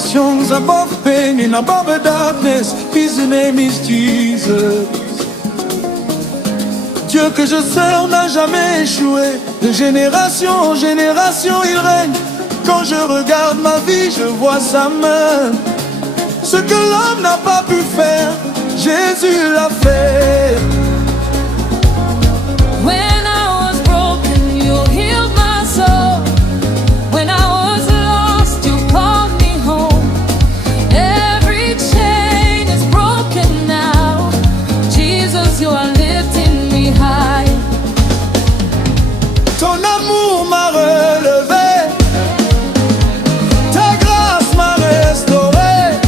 situations above pain and above the darkness. His name is Jesus. Dieu que je sers n'a jamais échoué. De génération en génération il règne. Quand je regarde ma vie, je vois sa main. Ce que l'homme n'a pas pu faire, Jésus l'a fait. When I was broken, you healed my soul. When I was lost, you called me home. Every chain is broken now. Jesus, you are lifting me high. Ton amour m'a relevé, ta grâce m'a restauré.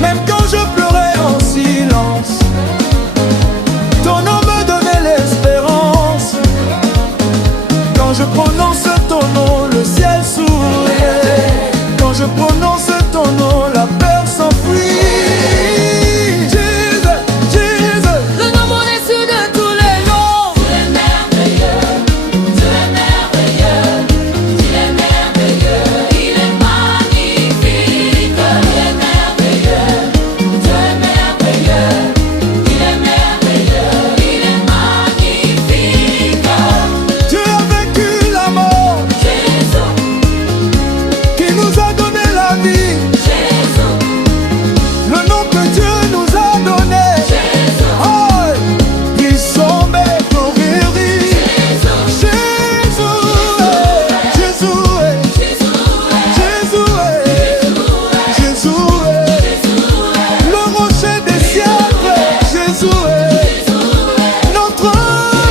Même quand je pleurais en silence, ton nom me donnait l'espérance. Quand je prononce ton nom, le ciel sourit. Quand je prononce ton nom, la peur s'enfuit. Jesus, Jesus, Le nom au-dessus de tous les noms. Tu es merveilleux, tu es merveilleux, tu es merveilleux, il est magnifique. Tu es merveilleux, tu es merveilleux, il est merveilleux, il est magnifique. tu as vaincu la mort, Jésus, qui nous a donné la vie. Jésus, Le nom que Dieu nous a donné. Jésus, Oh, ils sont mes glorieux. Jésus, Jésus, Jésus, Jésus, Jésus, le rocher des siècles. Jésus, notre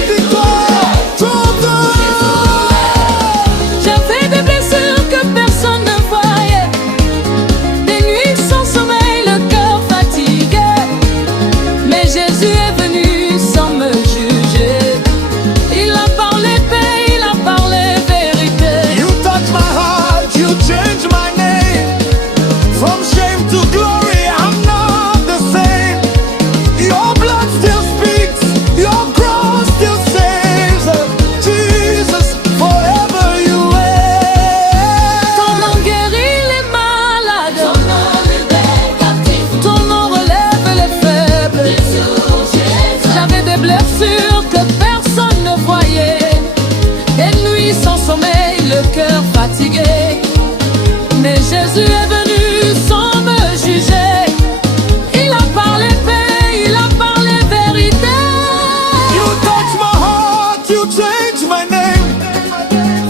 victoire, ton nom. J'avais des blessures que personne ne voyait, des nuits sans sommeil, le cœur fatigué. Mais Jésus est venu sans me juger. Il a parlé paix, il a parlé vérité. You touch my heart, you change my name. From shame to glory, I'm not the same. Your blood still speaks, your cross still saves. Jesus, forever you Ton reign. nom guérit les malades, ton nom libère les captifs, ton nom relève les faibles. J'avais des blessures que personne ne voyait, des nuits sans sommeil, le cœur fatigué. Mais Jésus est venu sans me juger. Il a parlé paix, il a parlé vérité. You touch my heart, you change my name.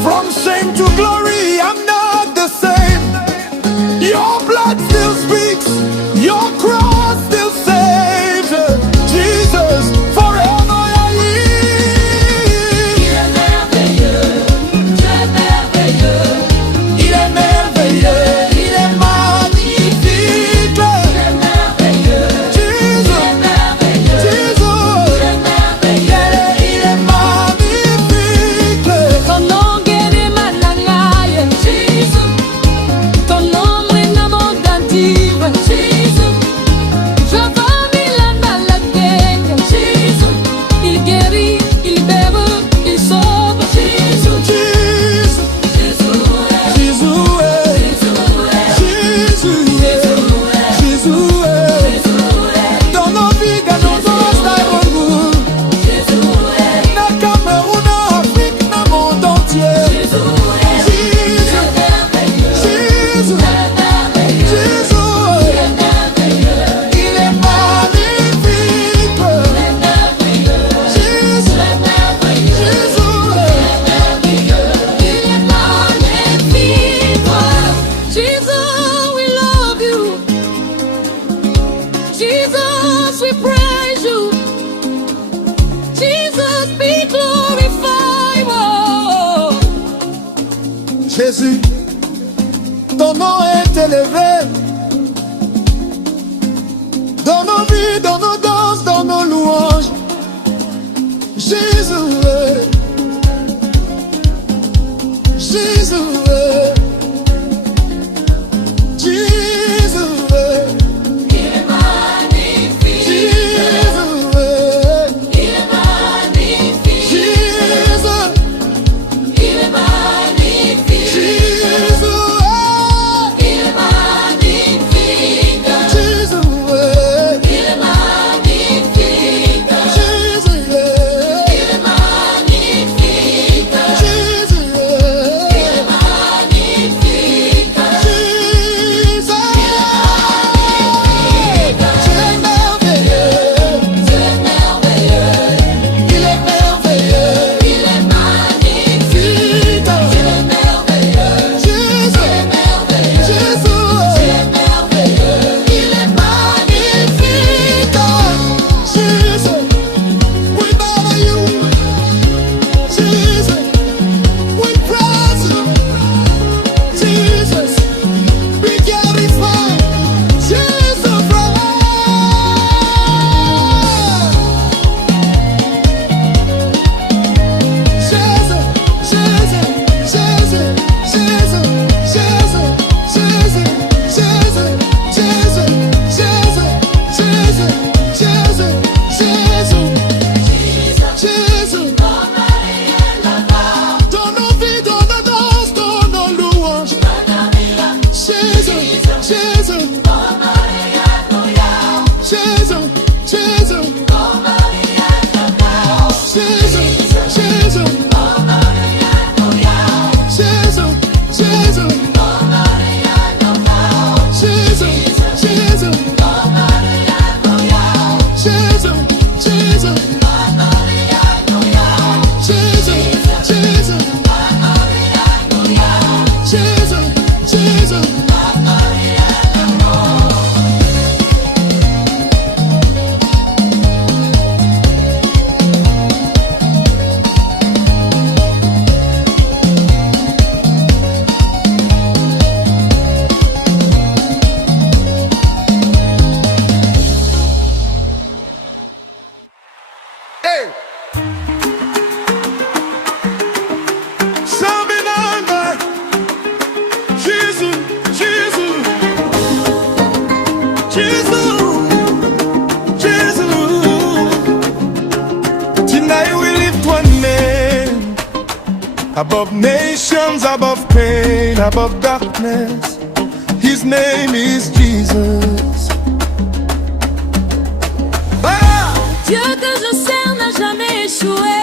From shame to glory, I'm not the same. Your blood still speaks, your cross still saves. Jesus, forever I live. Il est merveilleux, tu es merveilleux, Il est merveilleux, il est magnifique. il est merveilleux, Jesus, il est merveilleux, Jesus, il est merveilleux. il est magnifique. Ton nom guérit ma nanaïe, Jésus. Ton nom règne abondantive, Jésus. Je vomis la maladie, Jésus. Il guérit, il libère, il sauve, Jésus. Jesus, Jésus, Jésus, Jésus, dans nos vies, dans nos Taïwan, na Cameroun, en Afrique, dans le monde entier. Jesus, Jesus, Jésus, il est magnifique. Jesus, Jésus, Jesus, we love you. Jesus, we praise you. Jesus, be glorified. Oh. Jésus, ton nom est élevé. Dans nos vies, dans nos danses, dans nos louanges. Jésus, Jésus, Jesus, Il est magnifique. Jesus, Il est magnifique. Jesus, Il est magnifique. Jesus, Il est Above nations, above pain, above darkness, His name is Jesus. Ah! Dieu que je sers n'a jamais échoué.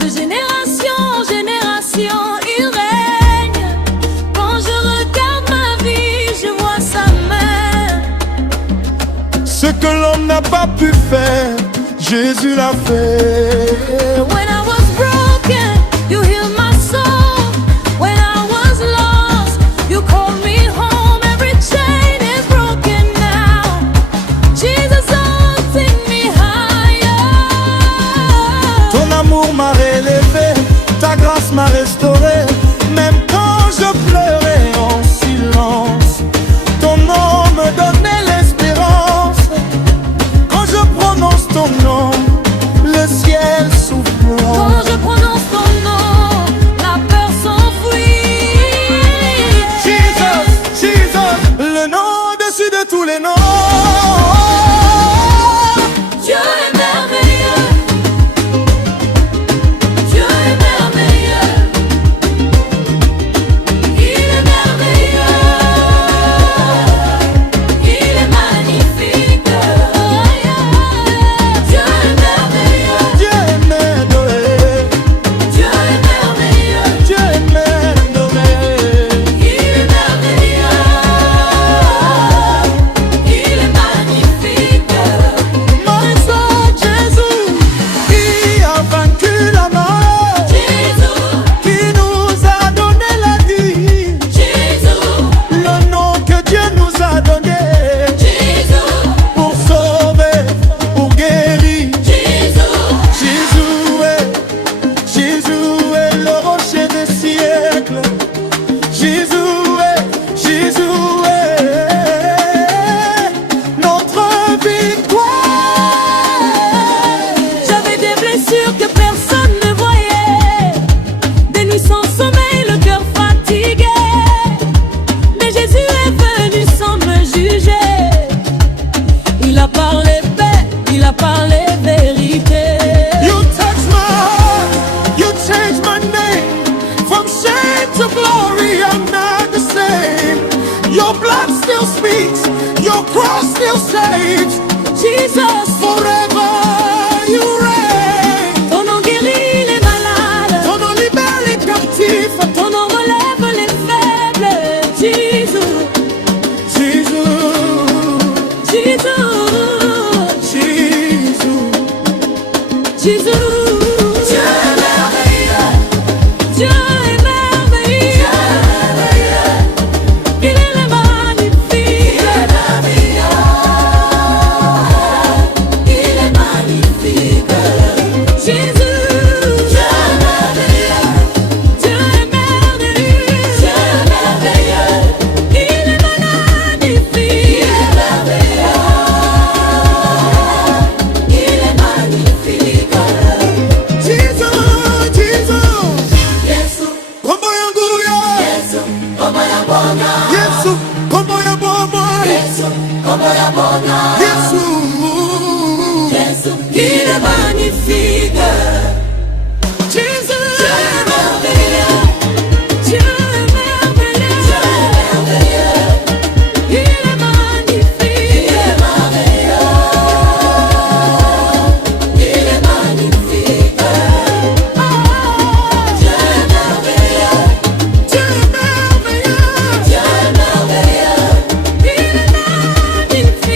De génération en génération, il règne. Quand je regarde ma vie, je vois sa main. Ce que l'homme n'a pas pu faire, Jésus l'a fait. When I was broken, you healed my soul. When I was lost, you called me home. Every chain is broken now. Jesus lifting me higher. Ton amour m'a relevé, ta grâce m'a restauré. Même quand je pleurais en silence, ton nom me donnait l'espérance. Quand je prononce ton nom, le ciel s'ouvre. Quand je prononce ton nom, la peur s'enfuit. Jesus, Jesus, le nom au-dessus de tous les noms. Dieu est merveilleux. Dieu est merveilleux. Il est merveilleux. Il est magnifique. Dieu est merveilleux. Dieu est merveilleux, Dieu est merveilleux. Dieu est merveilleux. Il est merveilleux. Il est magnifique. Maître Jésus, qui a vaincu la mort, Jésus, qui nous a donné la vie, Jésus, le nom que Dieu nous a donné Jésus, pour sauver, pour guérir. Jésus. Jésus est le rocher des siècles. Jésus est notre victoire. J'avais des blessures que personne ne voyait, des nuits sans sommeil, le cœur fatigué. Mais Jésus est venu sans me juger. Il a parlé paix, il a parlé vérité. You touch my heart, you change my name. From shame to glory, I'm not the same. Your blood still speaks, your cross still saves. Jesus, Forever you reign. ton nom guérit les malades, Ton nom libère les captifs. ton nom relève les faibles. Jésus, Jésus, Jésus, Jésus. Jésus. Dieu est merveilleux. Dieu est merveilleux. Il est magnifique. Il est magnifique. Jésus. Dieu est merveilleux. Dieu est merveilleux. Il est magnifique. Il est merveilleux. Il est magnifique. Jesus, Jesus. Yesu, Kombo yangu ya. Yesu, kombo ya bona. Yesu, kombo ya boma. Yesu, kombo ya bona. Yesu. Yesu, il est magnifique. Jesus. Dieu est merveilleux. Dieu est merveilleux. Dieu est merveilleux. Il est magnifique. Il est merveilleux. Il est magnifique. Dieu est merveilleux. Dieu est merveilleux. Dieu est merveilleux. Il est magnifique. Il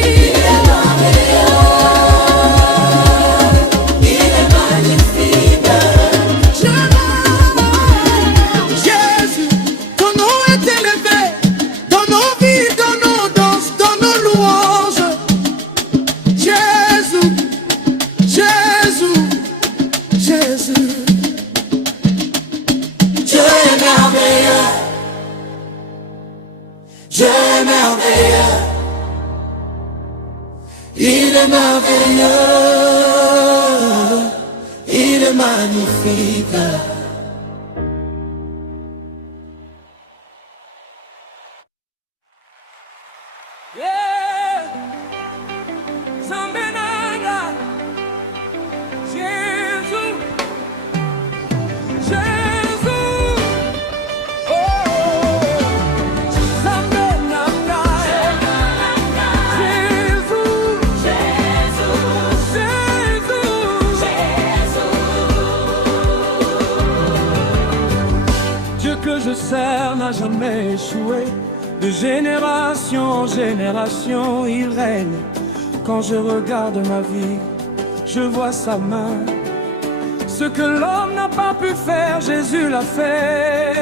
est merveilleux. Il est magnifique. Jésus, ton nom est élevé dans nos vies, dans nos danses, dans nos louanges. Jésus, Jésus, Jésus. Dieu est merveilleux. Dieu est merveilleux. Il est merveilleux, il est magnifique. Yeah. Zambenanga. Jésus. Jésus. je sers n'a jamais échoué. De génération en génération, il règne. Quand je regarde ma vie, je vois sa main. Ce que l'homme n'a pas pu faire, Jésus l'a fait.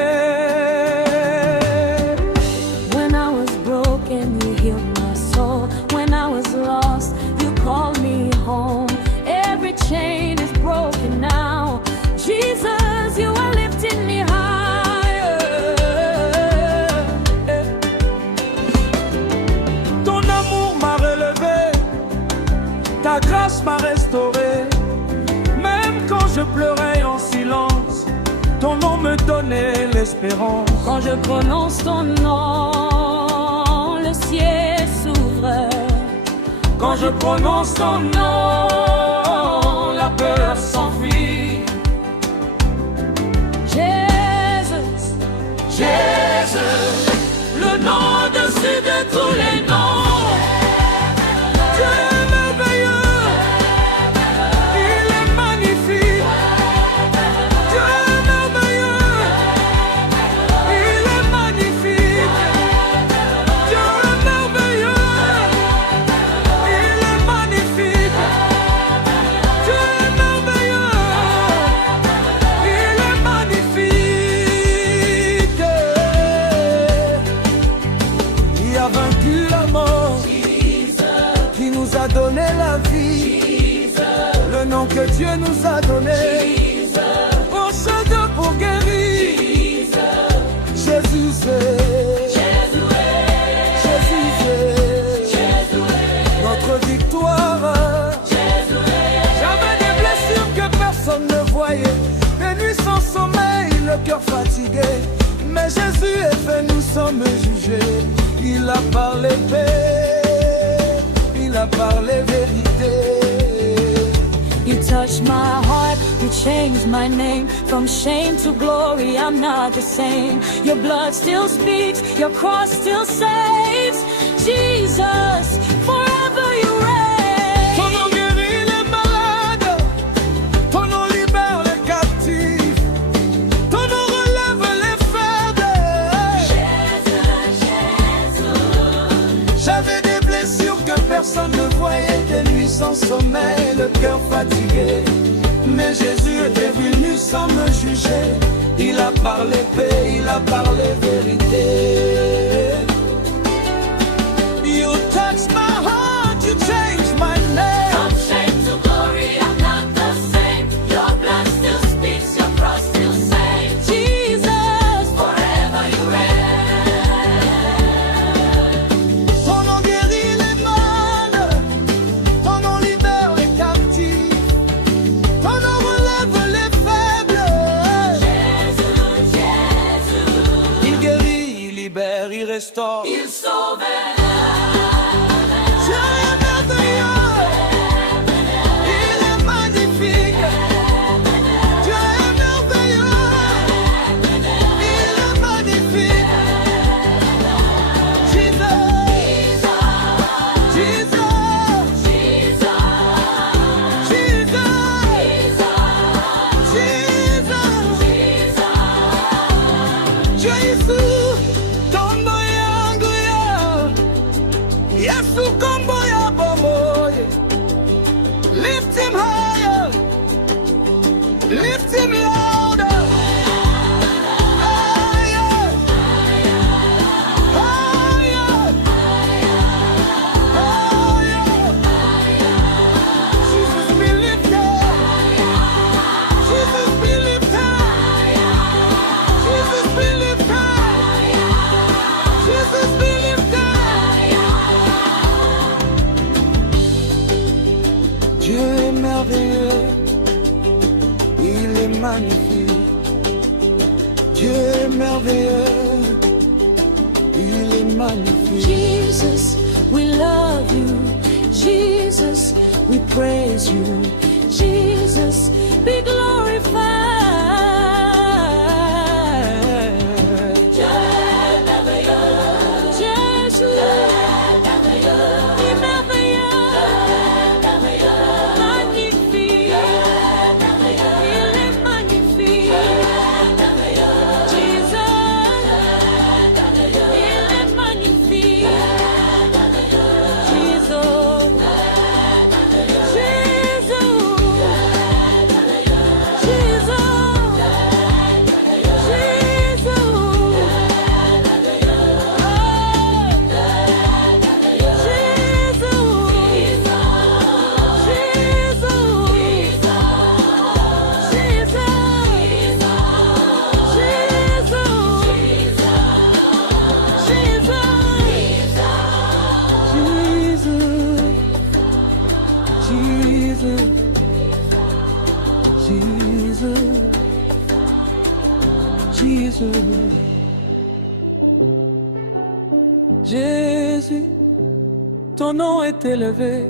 When I was broken, you healed my soul. When I was lost, you called me home. Every chain is broken now. Jesus, you are lifting me higher. Ton amour m'a relevé, ta grâce m'a restauré. Même quand je pleurais en silence, ton nom me donnait l'espérance. Quand je prononce ton nom, le ciel s'ouvre. Quand je prononce ton nom, la peur s'enfuit. Jesus, Jésus, le nom au-dessus de tous les noms. Dieu est merveilleux, il est magnifique. Dieu est merveilleux, il est magnifique. Dieu est merveilleux, il est magnifique. Dieu est merveilleux, il est magnifique. Il a vaincu la mort, qui nous a donné la vie. Le nom que Dieu nous a donné, pour chacun, pour guérir. Jésus c'est, Jésus c'est notre victoire. J'avais des blessures que personne ne voyait, des nuits sans sommeil, le cœur fatigué. Mais Jésus est fait, nous sommes jugés. Il a parlé paix, il a parlé vérité. you touched my heart, you changed my name. From shame to glory, I'm not the same. Your blood still speaks, your cross still saves. Jesus, forever you reign. Ton nom guérit les malades, ton nom libère les captifs, ton nom relève les faibles. J'avais des blessures que personne ne voyait, des nuits sans sommeil, le cœur fatigué. Mais Jésus était venu sans me juger. Il a parlé paix, il a parlé vérité. You touched my heart, you changed my name. From shame to glory, I'm not the same. Your blood still speaks, your cross still saves. Jesus, forever you reign. Ton nom guérit les malades, ton nom libère les captifs, ton nom relève les faibles. Jésus, Il guérit, il libère, il restaure. il sauve. Dieu est merveilleux, il est magnifique. Dieu est merveilleux, il est magnifique. Jesus, Jesus, Jesus, Dieu Yesu, tombo yangu ya Yesu, kombo ya bomoye. Lift him higher, lift him louder. Higher, higher, higher. Jesus be lifted, Jesus be lifted, Jesus be lifted, Jesus be lifted. Dieu est merveilleux, il est magnifique. Dieu est merveilleux, il est magnifique. Jesus, we love you. Jesus, we praise you. Jesus, be glorified. Jésus, magnifique. Il est magnifique. Jesus. Jesus, Jesus. Jésus, ton nom est élevé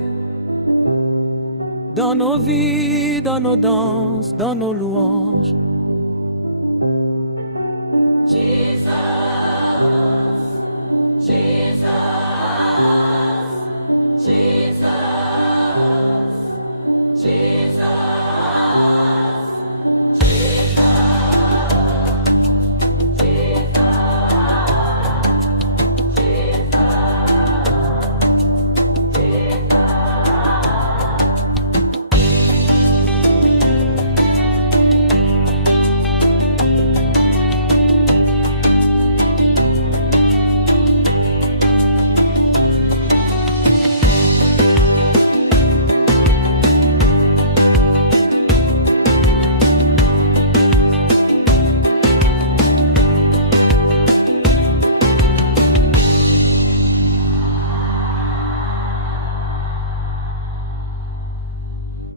dans nos vies, dans nos danses, dans nos louanges.